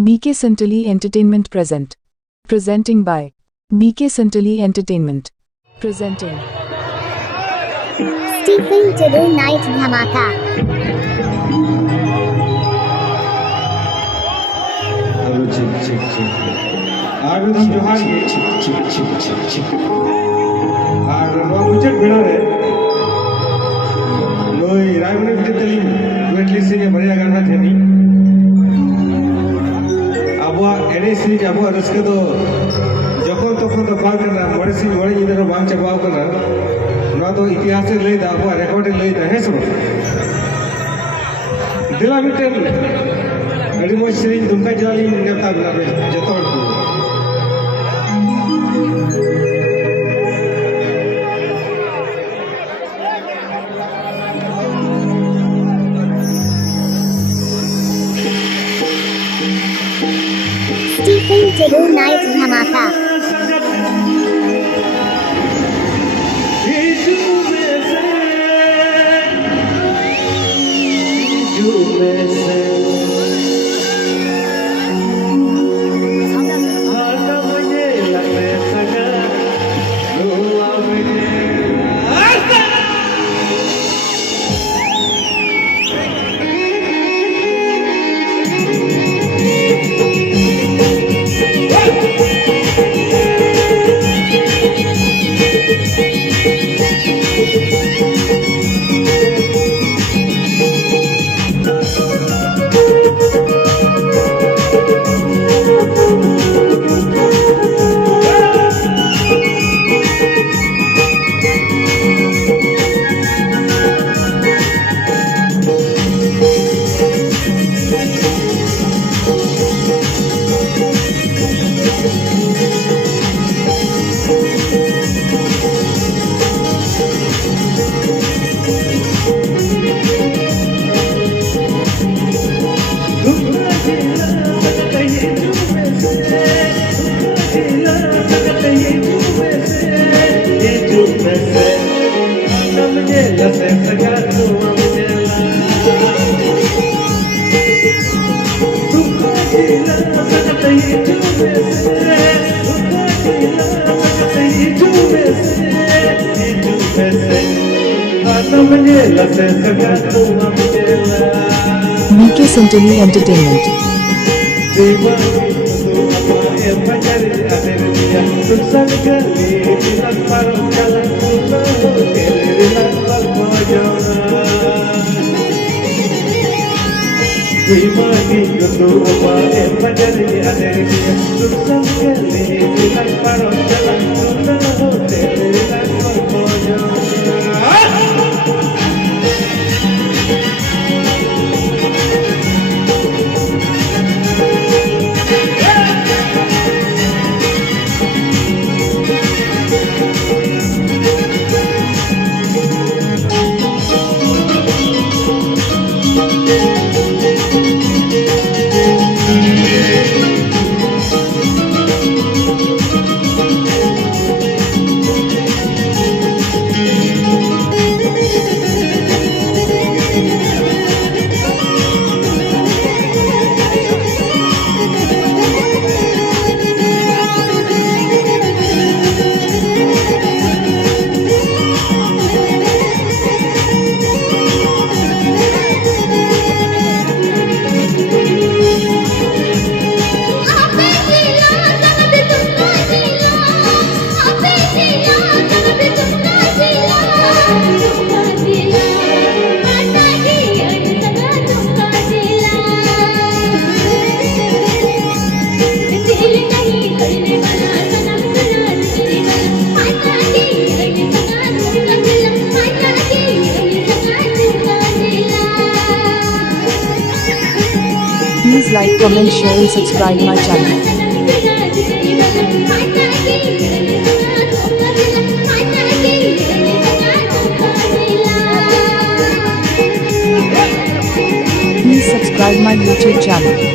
BK Santali Entertainment present. Presenting by BK Santali Entertainment. Presenting Stephen Tadu Night Dhamaka. Hello check check check आर एकदम जोहार गे are नोआ मुझे भेड़ा रे नोई रायमने भितर तली वेटली से बढ़िया गाना थेनी आबुआ एने सीरीज आबुआ रस्के तो जखन तखन तो बाल करना मोड़े सी मोड़े इधर बांग चबाव करना नोआ तो इतिहास से ले दा आबुआ रिकॉर्ड ले दा है सब दिला मिटन अड़ी मोज सेरिंग दुमका जिलाली नेता बना बे जतो हर को Stephen Tadu Night Dhamaka. BK Santali Entertainment. Please like, comment, share and subscribe my channel. Please subscribe my YouTube channel.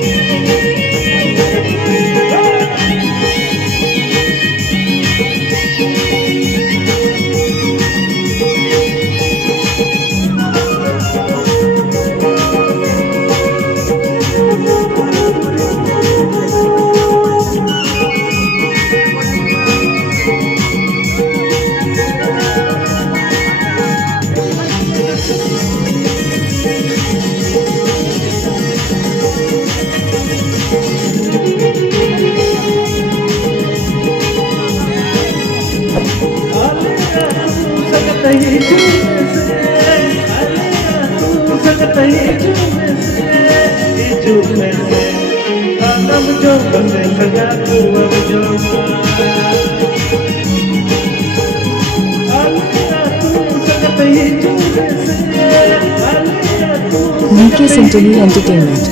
BK Century Entertainment.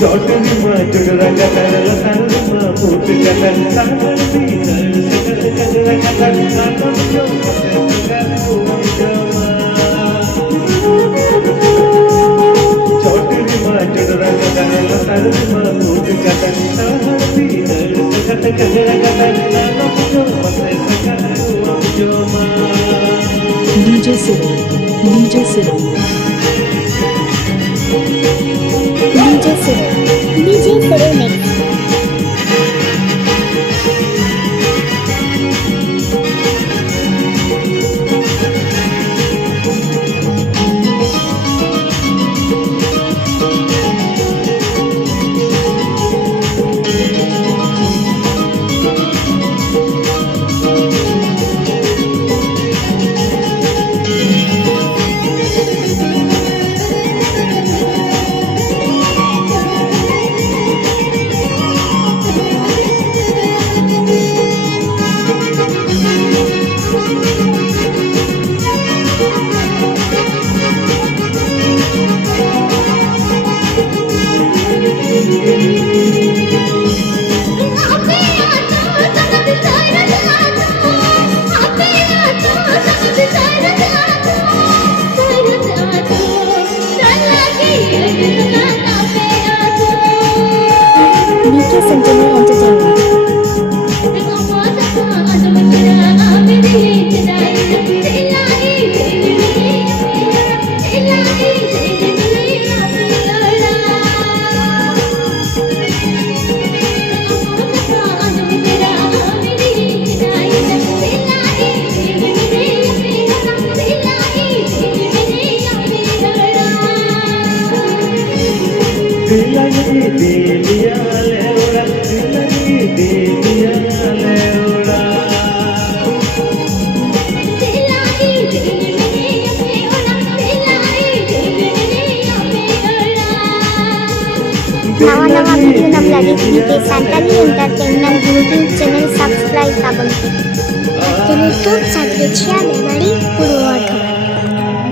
चौटरी माँ चुड़रा कतर लतर माँ फूट कतर सागर भी नर सकल कतर कतर नाम जो पते सकल हुआ जमा चौटरी माँ चुड़रा कतर लतर माँ फूट कतर सागर भी नर सकल कतर नाम जो पते सकल हुआ जमा DJ Siru. DJ Siru. DJ Siru. DJ Siru Mix. BK Century Entertainment. दिलगी दिलिया लेवड़ा दिलगी दिलिया लेवड़ा दिलाई दिलिया लेवड़ा दिलाई दिलिया लेवड़ा नवा वीडियो नम लगे BK Century Entertainment YouTube channel subscribe kabul. Tunutuk satya memory purwakha.